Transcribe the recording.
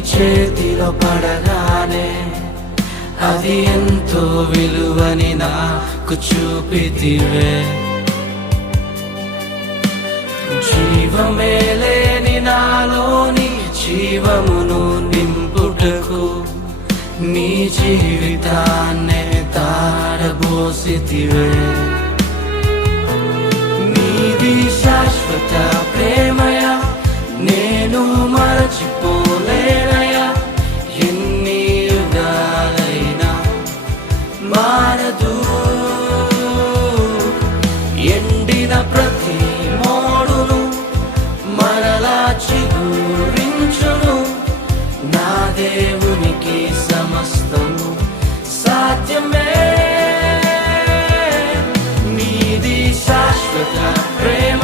చేతిలో పడగానే అది ఎంతో విలువని నాకు చూపితివే. జీవమే లేని నాలోని జీవమును నింపుటకు నీ జీవితాన్నే తారబోసితివే. నీది శాశ్వత ప్రేమయ నేను మరచిపోలేనయా. ఎన్ని యుగాలైనా మారదు. ఎండిన ప్రతి మోడును మరలా చిగురించును. నా దేవునికి సమస్తము సాధ్యమే. నీది శాశ్వత ప్రేమ